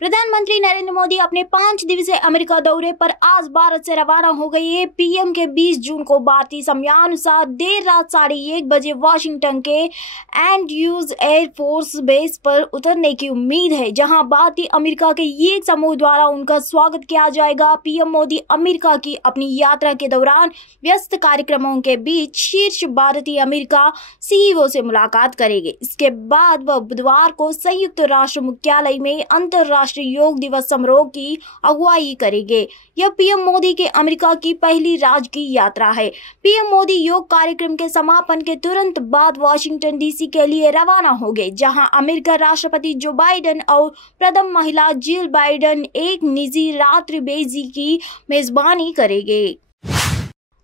प्रधानमंत्री नरेंद्र मोदी अपने 5 दिवसीय अमेरिका दौरे पर आज भारत से रवाना हो गए हैं। पीएम के 20 जून को भारतीय समयानुसार देर रात 1:30 बजे वाशिंगटन के एंड्रयूज एयरफोर्स बेस पर उतरने की उम्मीद है, जहां भारतीय अमेरिका के एक समूह द्वारा उनका स्वागत किया जाएगा। पीएम मोदी अमेरिका की अपनी यात्रा के दौरान व्यस्त कार्यक्रमों के बीच शीर्ष भारतीय अमेरिका सीईओ से मुलाकात करेंगे। इसके बाद वह बुधवार को संयुक्त राष्ट्र मुख्यालय में अंतर्राष्ट्रीय योग दिवस समारोह की अगुवाई करेंगे। यह पीएम मोदी के अमेरिका की पहली राजकीय यात्रा है। पीएम मोदी योग कार्यक्रम के समापन के तुरंत बाद वाशिंगटन डीसी के लिए रवाना होंगे, जहां अमेरिका राष्ट्रपति जो बाइडेन और प्रथम महिला जिल बाइडेन एक निजी रात्रिभोज की मेजबानी करेंगे।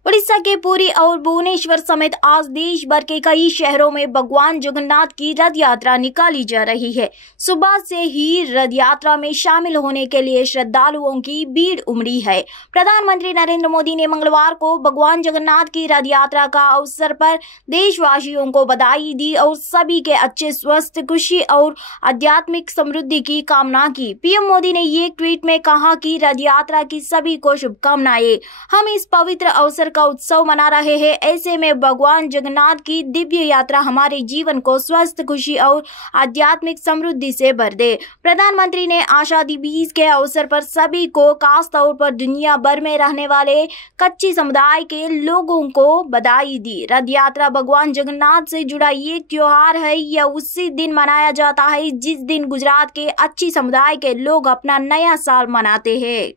उड़ीसा के पुरी और भुवनेश्वर समेत आज देश भर के कई शहरों में भगवान जगन्नाथ की रथ यात्रा निकाली जा रही है। सुबह से ही रथ यात्रा में शामिल होने के लिए श्रद्धालुओं की भीड़ उमड़ी है। प्रधानमंत्री नरेंद्र मोदी ने मंगलवार को भगवान जगन्नाथ की रथ यात्रा का अवसर पर देशवासियों को बधाई दी और सभी के अच्छे स्वास्थ्य, खुशी और आध्यात्मिक समृद्धि की कामना की। पीएम मोदी ने एक ट्वीट में कहा कि रथ यात्रा की सभी को शुभकामनाएं। हम इस पवित्र अवसर का उत्सव मना रहे हैं। ऐसे में भगवान जगन्नाथ की दिव्य यात्रा हमारे जीवन को स्वस्थ, खुशी और आध्यात्मिक समृद्धि से भर दे। प्रधानमंत्री ने आषाढ़ी बीज के अवसर पर सभी को, खास तौर पर दुनिया भर में रहने वाले कच्ची समुदाय के लोगों को बधाई दी। रथ यात्रा भगवान जगन्नाथ से जुड़ा एक त्योहार है। यह उसी दिन मनाया जाता है जिस दिन गुजरात के कच्ची समुदाय के लोग अपना नया साल मनाते हैं।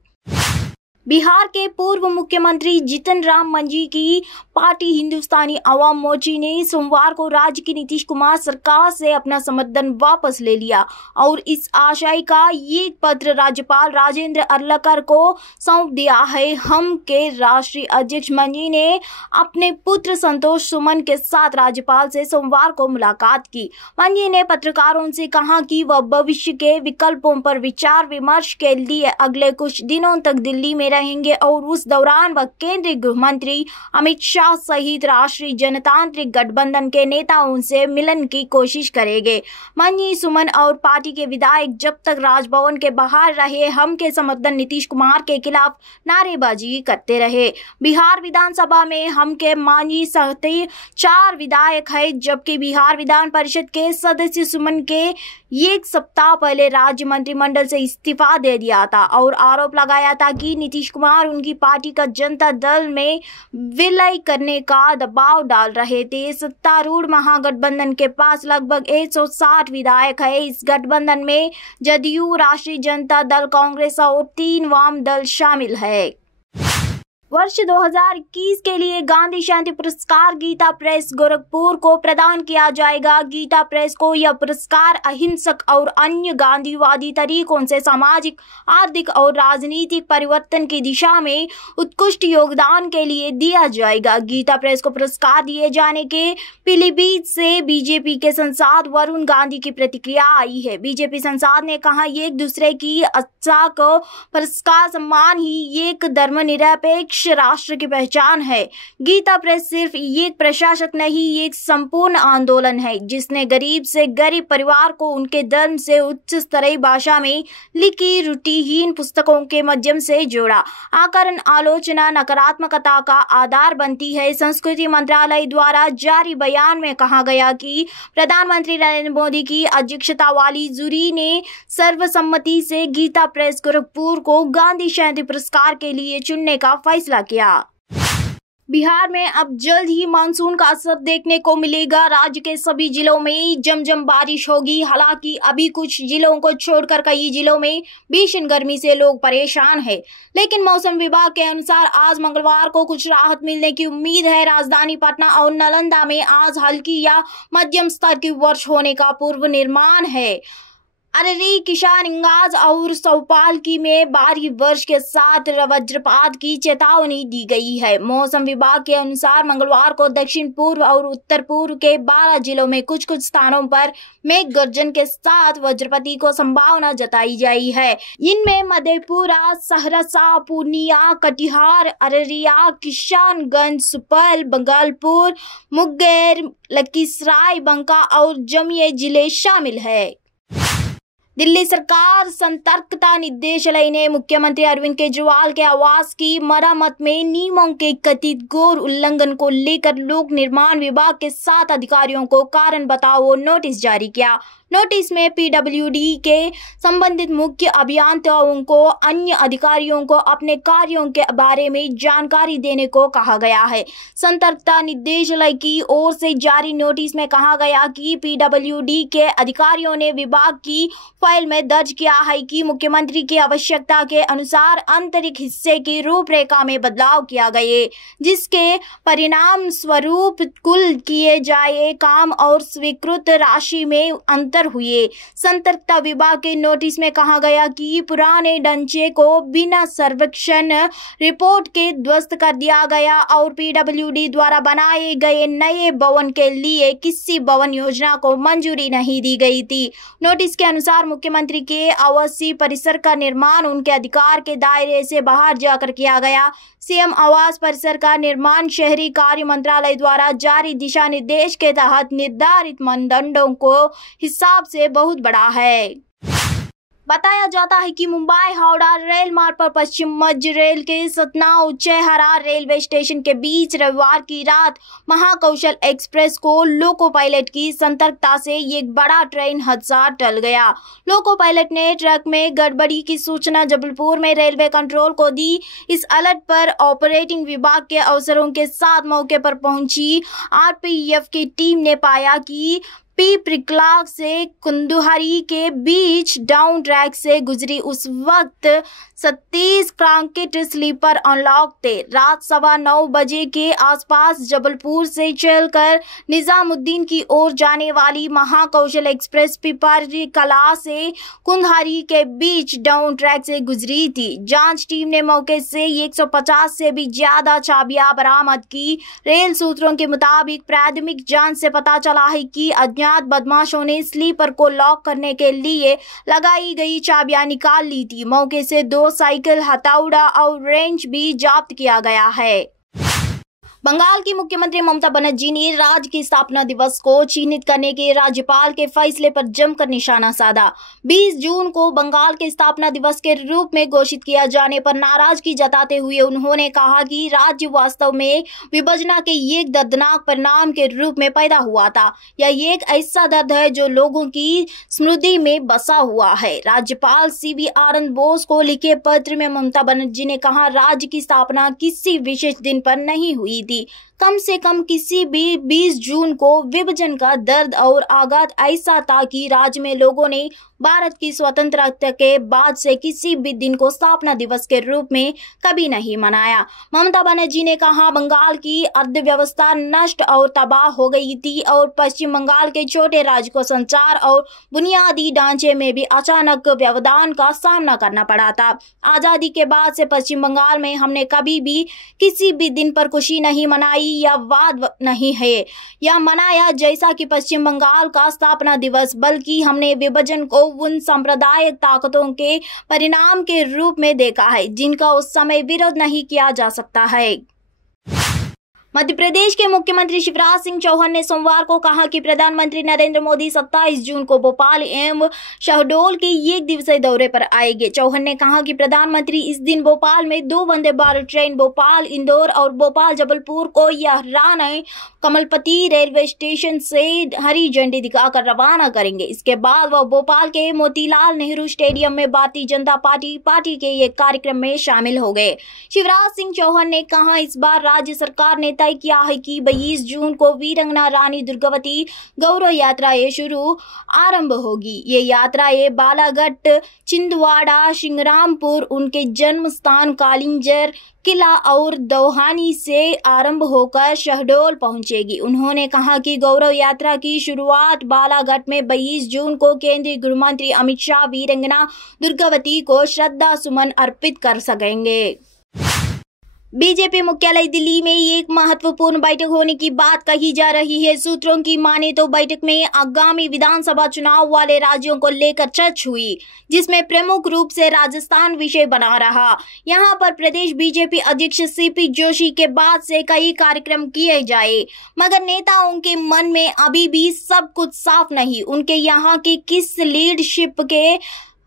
बिहार के पूर्व मुख्यमंत्री जीतन राम मांझी की पार्टी हिंदुस्तानी अवाम मोर्चा ने सोमवार को राज्य की नीतीश कुमार सरकार से अपना समर्थन वापस ले लिया और इस आशय का एक पत्र राज्यपाल राजेंद्र अर्लेकर को सौंप दिया है। हम के राष्ट्रीय अध्यक्ष मांझी ने अपने पुत्र संतोष सुमन के साथ राज्यपाल से सोमवार को मुलाकात की। मांझी ने पत्रकारों से कहा कि वह भविष्य के विकल्पों पर विचार विमर्श के लिए अगले कुछ दिनों तक दिल्ली में रहेंगे और उस दौरान वह केंद्रीय गृह मंत्री अमित शाह सहित राष्ट्रीय जनतांत्रिक गठबंधन के नेताओं से मिलन की कोशिश करेंगे। मांझी, सुमन और पार्टी के विधायक जब तक राजभवन के बाहर रहे, हम के समर्थन नीतीश कुमार के खिलाफ नारेबाजी करते रहे। बिहार विधानसभा में हम के मांझी सहित 4 विधायक है, जबकि बिहार विधान परिषद के सदस्य सुमन के एक सप्ताह पहले राज्य मंत्रिमंडल से इस्तीफा दे दिया था और आरोप लगाया था कि नीतीश कुमार उनकी पार्टी का जनता दल में विलय करने का दबाव डाल रहे थे। सत्तारूढ़ महागठबंधन के पास लगभग 160 विधायक है। इस गठबंधन में जदयू, राष्ट्रीय जनता दल, कांग्रेस और 3 वाम दल शामिल है। वर्ष 2021 के लिए गांधी शांति पुरस्कार गीता प्रेस गोरखपुर को प्रदान किया जाएगा। गीता प्रेस को यह पुरस्कार अहिंसक और अन्य गांधीवादी तरीकों से सामाजिक, आर्थिक और राजनीतिक परिवर्तन की दिशा में उत्कृष्ट योगदान के लिए दिया जाएगा। गीता प्रेस को पुरस्कार दिए जाने के पीलीभीत से बीजेपी के सांसद वरुण गांधी की प्रतिक्रिया आई है। बीजेपी सांसद ने कहा, एक दूसरे की अच्छा को पुरस्कार सम्मान ही एक धर्मनिरपेक्ष राष्ट्र की पहचान है। गीता प्रेस सिर्फ एक प्रशासक नहीं, एक संपूर्ण आंदोलन है जिसने गरीब से गरीब परिवार को उनके धर्म से उच्च स्तरीय भाषा में लिखी रुचिहीन पुस्तकों के माध्यम से जोड़ा। आकरण, आलोचना नकारात्मकता का आधार बनती है। संस्कृति मंत्रालय द्वारा जारी बयान में कहा गया कि प्रधानमंत्री नरेंद्र मोदी की अध्यक्षता वाली जूरी ने सर्वसम्मति से गीता प्रेस गोरखपुर को गांधी शांति पुरस्कार के लिए चुनने का फैसला किया। बिहार में अब जल्द ही मानसून का असर देखने को मिलेगा। राज्य के सभी जिलों में जमजम बारिश होगी। हालांकि अभी कुछ जिलों को छोड़कर कई जिलों में भीषण गर्मी से लोग परेशान हैं, लेकिन मौसम विभाग के अनुसार आज मंगलवार को कुछ राहत मिलने की उम्मीद है। राजधानी पटना और नालंदा में आज हल्की या मध्यम स्तर की वर्षा होने का पूर्वानुमान है। अररी, किशनगंज और सौपालकी में भारी वर्षा के साथ वज्रपात की चेतावनी दी गई है। मौसम विभाग के अनुसार मंगलवार को दक्षिण पूर्व और उत्तर पूर्व के 12 जिलों में कुछ स्थानों पर मेघ गर्जन के साथ वज्रपात को संभावना जताई गई है। इनमें मधेपुरा, सहरसा, पूर्णिया, कटिहार, अररिया, किशनगंज, सुपौल, भागलपुर, मुंगेर, लखीसराय, बांका और जमुई जिले शामिल है। दिल्ली सरकार सतर्कता निदेशालय ने मुख्यमंत्री अरविंद केजरीवाल के आवास की मरम्मत में नियमों के कथित घोर उल्लंघन को लेकर लोक निर्माण विभाग के 7 अधिकारियों को कारण बताओ नोटिस जारी किया। नोटिस में पीडब्ल्यूडी के संबंधित मुख्य अभियंताओं को अन्य अधिकारियों को अपने कार्यों के बारे में जानकारी देने को कहा गया है। सतर्कता निदेशालय की ओर से जारी नोटिस में कहा गया कि पीडब्ल्यूडी के अधिकारियों ने विभाग की फाइल में दर्ज किया है कि मुख्यमंत्री की आवश्यकता के अनुसार आंतरिक हिस्से की रूपरेखा में बदलाव किया गया, जिसके परिणाम स्वरूप कुल किए जाए काम और स्वीकृत राशि में अंतर हुए। सतर्कता विभाग के नोटिस में कहा गया कि पुराने ढांचे को बिना सर्वेक्षण रिपोर्ट के ध्वस्त कर दिया गया और पीडब्ल्यूडी द्वारा बनाए गए नए भवन के लिए किसी भवन योजना को मंजूरी नहीं दी गई थी। नोटिस के अनुसार मुख्यमंत्री के आवासीय परिसर का निर्माण उनके अधिकार के दायरे से बाहर जाकर किया गया। सीएम आवास परिसर का निर्माण शहरी कार्य मंत्रालय द्वारा जारी दिशा निर्देश के तहत निर्धारित मानदंडों को हिसाब से बहुत बड़ा है। बताया जाता है कि मुंबई हावड़ा रेल मार्ग पर पश्चिम मध्य रेल के सतना उच्चहरा रेलवे स्टेशन के बीच रविवार की रात महाकौशल एक्सप्रेस को लोको पायलट की सतर्कता से एक बड़ा ट्रेन हादसा टल गया। लोको पायलट ने ट्रक में गड़बड़ी की सूचना जबलपुर में रेलवे कंट्रोल को दी। इस अलर्ट पर ऑपरेटिंग विभाग के अफसरों के साथ मौके पर पहुंची आरपीएफ की टीम ने पाया कि पिपरिकला से कुंदुहरी के बीच डाउन ट्रैक से गुजरी उस वक्त 37 क्रांकेट स्लीपर अनलॉक थे। रात 9:15 बजे के आसपास जबलपुर से चलकर निजामुद्दीन की ओर जाने वाली महाकौशल एक्सप्रेस पिपरिकला से कुंदुहरी के बीच डाउन ट्रैक से गुजरी थी। जांच टीम ने मौके से 150 से भी ज्यादा चाबियां बरामद की। रेल सूत्रों के मुताबिक प्राथमिक जांच से पता चला है कि अज्ञात बदमाशों ने स्लीपर को लॉक करने के लिए लगाई गई चाबियां निकाल ली थी। मौके से 2 साइकिल, हथौड़ा और रेंच भी जब्त किया गया है। बंगाल की मुख्यमंत्री ममता बनर्जी ने राज्य की स्थापना दिवस को चिन्हित करने के राज्यपाल के फैसले पर जमकर निशाना साधा। 20 जून को बंगाल के स्थापना दिवस के रूप में घोषित किया जाने पर नाराजगी जताते हुए उन्होंने कहा कि राज्य वास्तव में विभाजना के एक दर्दनाक परिणाम के रूप में पैदा हुआ था। यह एक ऐसा दर्द है जो लोगों की स्मृति में बसा हुआ है। राज्यपाल सीवी आनंद बोस को लिखे पत्र में ममता बनर्जी ने कहा, राज्य की स्थापना किसी विशेष दिन पर नहीं हुई थी। कम से कम किसी भी 20 जून को विभाजन का दर्द और आघात ऐसा था कि राज्य में लोगों ने भारत की स्वतंत्रता के बाद से किसी भी दिन को स्थापना दिवस के रूप में कभी नहीं मनाया। ममता बनर्जी ने कहा, बंगाल की अर्थव्यवस्था नष्ट और तबाह हो गई थी और पश्चिम बंगाल के छोटे राज्य को संचार और बुनियादी ढांचे में भी अचानक व्यवधान का सामना करना पड़ा था। आजादी के बाद से पश्चिम बंगाल में हमने कभी भी किसी भी दिन पर खुशी नहीं मनाई या वाद नहीं है या मनाया जैसा कि पश्चिम बंगाल का स्थापना दिवस, बल्कि हमने विभाजन को उन सांप्रदायिक ताकतों के परिणाम के रूप में देखा है जिनका उस समय विरोध नहीं किया जा सकता है। मध्य प्रदेश के मुख्यमंत्री शिवराज सिंह चौहान ने सोमवार को कहा कि प्रधानमंत्री नरेंद्र मोदी 27 जून को भोपाल एवं शहडोल के 1 दिवसीय दौरे पर आएंगे। चौहान ने कहा कि प्रधानमंत्री इस दिन भोपाल में 2 वंदे भारत ट्रेन भोपाल इंदौर और भोपाल जबलपुर को यहरान कमलपति रेलवे स्टेशन से हरी झंडी दिखाकर रवाना करेंगे। इसके बाद वह भोपाल के मोतीलाल नेहरू स्टेडियम में भारतीय जनता पार्टी के एक कार्यक्रम में शामिल हो गए। शिवराज सिंह चौहान ने कहा, इस बार राज्य सरकार ने तय किया है कि 22 जून को वीरंगना रानी दुर्गावती गौरव यात्राएं आरंभ होगी। ये यात्राएं बालाघाट, छिंदवाड़ा, शिंगरामपुर, उनके जन्म स्थान कालिंजर किला और दौहानी से आरंभ होकर शहडोल पहुंचेगी। उन्होंने कहा कि गौरव यात्रा की शुरुआत बालाघाट में 22 जून को केंद्रीय गृह मंत्री अमित शाह वीरंगना दुर्गावती को श्रद्धा सुमन अर्पित कर सकेंगे। बीजेपी मुख्यालय दिल्ली में एक महत्वपूर्ण बैठक होने की बात कही जा रही है। सूत्रों की माने तो बैठक में आगामी विधानसभा चुनाव वाले राज्यों को लेकर चर्चा हुई, जिसमें प्रमुख रूप से राजस्थान विषय बना रहा। यहां पर प्रदेश बीजेपी अध्यक्ष सीपी जोशी के बाद से कई कार्यक्रम किए जाए, मगर नेताओं के मन में अभी भी सब कुछ साफ नहीं। उनके यहां की किस लीडरशिप के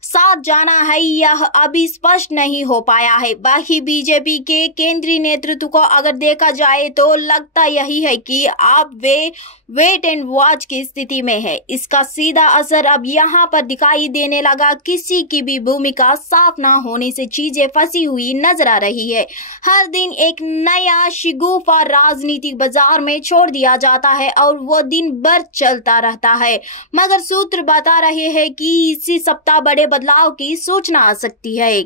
साथ जाना है यह अभी स्पष्ट नहीं हो पाया है। बाकी बीजेपी के केंद्रीय नेतृत्व को अगर देखा जाए तो लगता यही है कि अब वे वेट एंड वॉच की स्थिति में है। इसका सीधा असर अब यहाँ पर दिखाई देने लगा। किसी की भी भूमिका साफ ना होने से चीजें फंसी हुई नजर आ रही है। हर दिन एक नया शिगुफा राजनीतिक बाजार में छोड़ दिया जाता है और वो दिन भर चलता रहता है, मगर सूत्र बता रहे हैं कि इसी सप्ताह बड़े बदलाव की सूचना आ सकती है।